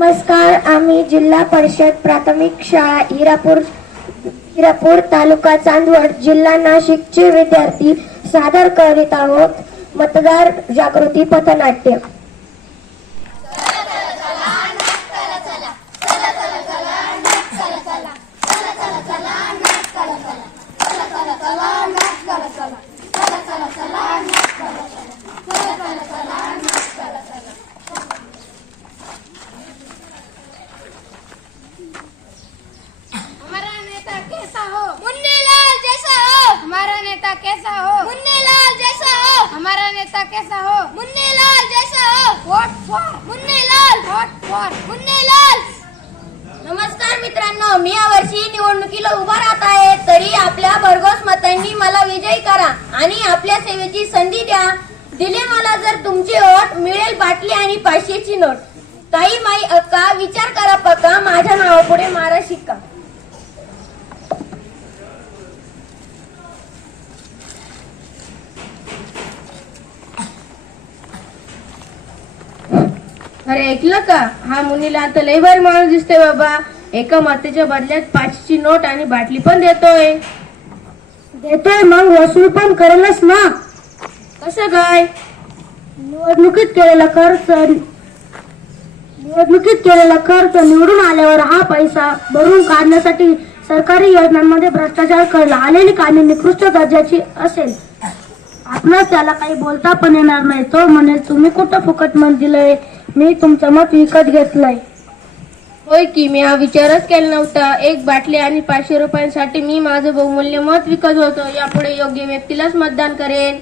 नमस्कार आम्ही जिल्हा परिषद प्राथमिक शाळा हिरापूर हिरापूर तालुका चांदवड जिल्हा नाशिकचे विद्यार्थी सादर करीत आहोत. मतदार जागृती पथनाट्य हमारा नेता कैसा हो मुन्नीलाल जैसा हो हमारा नेता कैसा हो। मुन्नीलाल जैसा हो। हमारा नेता कैसा हो? मुन्नीलाल जैसा हो। Vote for Munnilal. Vote for Munnilal. नमस्कार मित्रांनो मी यावर्षी निवडणुकीला उभा राहत आहे. तरी आपल्या भरघोस मतांनी मला विजयी करा आणि आपल्या सेवेची संधी द्या. दिले मला जर तुमचे ओट मिळेल बाटली आणि पाचशेची नोट. ताई माई अक्का विचार करा पक्का. माझ्या नावापुढे मारा शिक्का. अरे ऐकलं का? हा मुनीला आता लय भारी माणूस दिसतोय बाबा. एका मातेच्या बदल्यात पाचशेची नोट आणि बाटली पण देतोय. देतोय मग वसूल पण करेलच ना. कसं काय? निवडणुकीत केलेला खर्च निवडणुकीत केलेला खर्च निवडून आल्यावर हा पैसा भरून काढण्यासाठी सरकारी योजनांमध्ये भ्रष्टाचार करला आलेली कामे निकृष्ट दर्जाची असेल. आपणास त्याला काही बोलता पण येणार नाही. तो म्हणे तुम्ही कुठं फुकट मत दिलंय? मी तुमचं मत विकत घेतलंय. होय की मी हा विचारच केला नव्हता. एक बाटली आणि पाचशे रुपयांसाठी मी माझं बहुमूल्य मत विकत होतो. यापुढे योग्य व्यक्तीलाच मतदान करेन.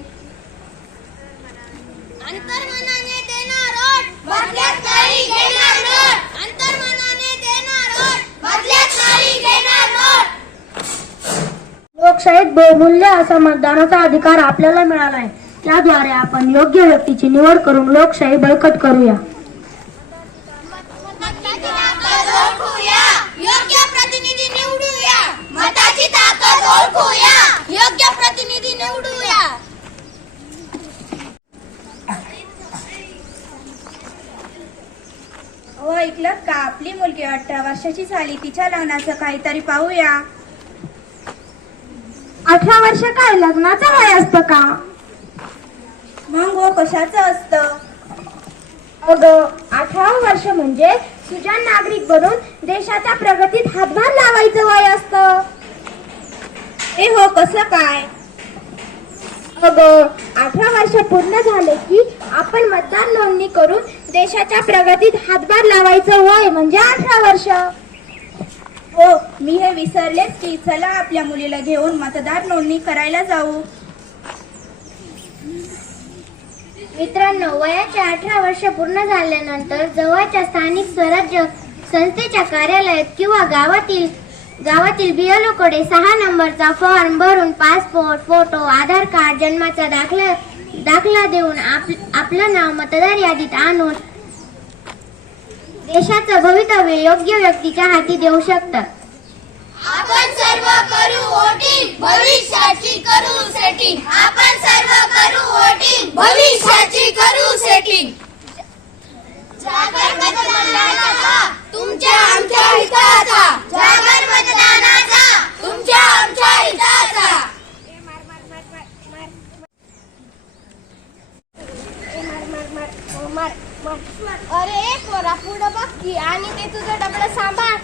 अंतर्मनाने देणार ओट बदल्यात नाही घेणार नोट अंतर्मनाने देणार ओट बदल्यात नाही घेणार नोट लोकशाहीत बहुमूल्य असा मतदानाचा अधिकार आपल्याला मिळाला आहे त्याद्वारे आपण योग्य व्यक्तीची निवड करून लोकशाही बळकट करूया मताची ताकद ओळखूया योग्य प्रतिनिधी निवडूया मताची ताकद ओळखूया. योग्य प्रतिनिधी निवडूया. हो ऐकलं का? आपली मुलगी अठरा वर्षाची झाली. तिच्या लग्नाचं काहीतरी पाहूया. अठरा वर्ष काय? लग्नाचं वय असतं का? मग हो कशाचं असतं? अगं अठरा वर्ष म्हणजे सुजाण नागरिक बनून देशाच्या प्रगतीत हातभार लावायचं वय असतं. हे हो कसं काय? अग अठरा वर्ष पूर्ण झाले की आपण मतदार नोंदणी करून देशाच्या प्रगतीत हातभार लावायचं वय म्हणजे अठरा वर्ष. हो मी हे विसरलेच की चला आपल्या मुलीला घेऊन मतदार नोंदणी करायला जाऊ. मित्रांनो वयाच्या अठरा वर्ष पूर्ण झाल्यानंतर जवळच्या स्थानिक स्वराज्य संस्थेच्या कार्यालयात किंवा गावातील गावातील BLO कडे सहा नंबरचा फॉर्म भरून पासपोर्ट फोटो आधार कार्ड जन्माचा दाखला दाखला देऊन आप, आपलं नाव मतदार यादीत आणून देशाचं भवितव्य योग्य व्यक्तीच्या हाती देऊ शकतात. आपण सर्व करू वोटिंग भविष्याची करू सेटिंग आपण सर्व करू वोटिंग भविष्याची करू सेटिंग जागर मतदानाचा तुमच्या आमच्या हिताचा जागर मतदानाचा तुमच्या आमच्या हिताचा अरे पोरा पुढं बघ की आणि ते तुझं डबडं सांभाळ.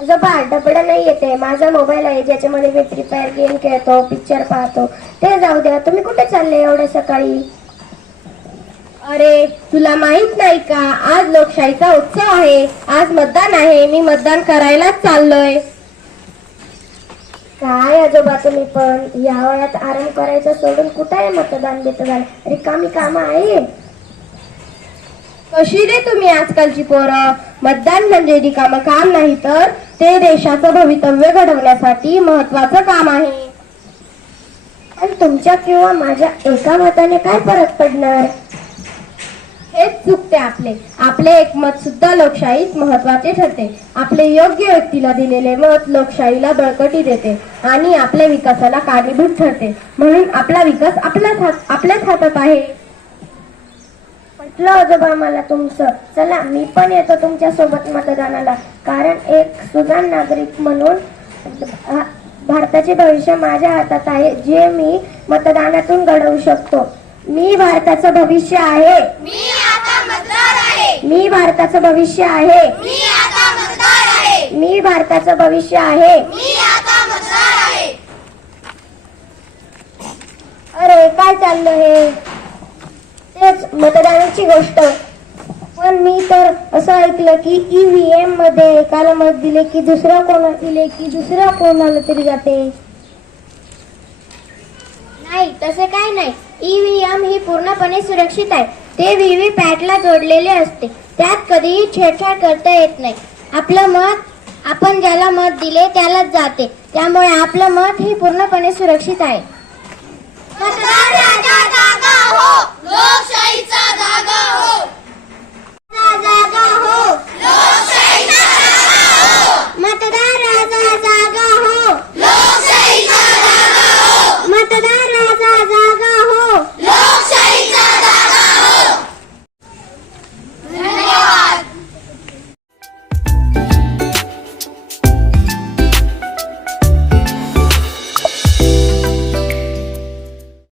आजोबा डबडं नाही येते माझा मोबाईल आहे ज्याच्यामध्ये मी फ्री फायर गेम खेळतो पिक्चर पाहतो. ते जाऊ द्या. तुम्ही कुठे चालले एवढ्या सकाळी? अरे तुला माहीत नाही का? आज लोकशाहीचा उत्सव आहे. आज मतदान आहे. मी मतदान करायलाच चाललोय. काय आजोबा तुम्ही पण? या वयात आराम करायचा सोडून कुठे आहे मतदान देत रिकामी कामं आहे. कशी रे तुम्ही आजकालची पोरं? मतदान म्हणजे रिकामं काम नाही तर ते देशाचं भवितव्य घडवण्यासाठी महत्वाचं काम आहे. पण तुमच्या किंवा माझ्या एका मताने काय फरक पडणार? हेच चुकते आपले. आपले एकमत सुद्धा लोकशाहीत महत्त्वाचे ठरते. आपले योग्य व्यक्तीला दिलेले मत लोकशाहीला बळकटी देते आणि आपल्या विकासाला कारणीभूत ठरते. म्हणून आपला विकास आपल्याच हात आपल्याच हातात आहे. म्हटलं आजोबा मला तुमचं. चला मी पण येतो तुमच्यासोबत मतदानाला. कारण एक सुजाण नागरिक म्हणून भारताचे भविष्य माझ्या हातात आहे जे मी मतदानातून घडवू शकतो. मी भारताचं भविष्य आहे मी आता मतदार आहे मी भारताचं भविष्य आहे. मी आता मतदार आहे. मी भारताचं भविष्य आहे. मी आता मतदार आहे. अरे काय चाललं हे? तेच मतदानाची गोष्ट. पण मी तर असं ऐकलं की ईव्हीएममध्ये एकाला मत दिले की दुसऱ्या कोणाला दिले की दुसऱ्या कोणाला तरी जाते. नाही तसे काय नाही. ईव्हीएम ही पूर्णपणे सुरक्षित आहे. ते व्ही पॅटला जोडलेले असते. त्यात कधीही छेडछाड करता येत नाही. आपलं मत आपण ज्याला मत दिले त्यालाच जाते. त्यामुळे आपलं मत हे पूर्णपणे सुरक्षित आहे. मतदार राजा धागा हो. लोकशाहीचा धागा हो.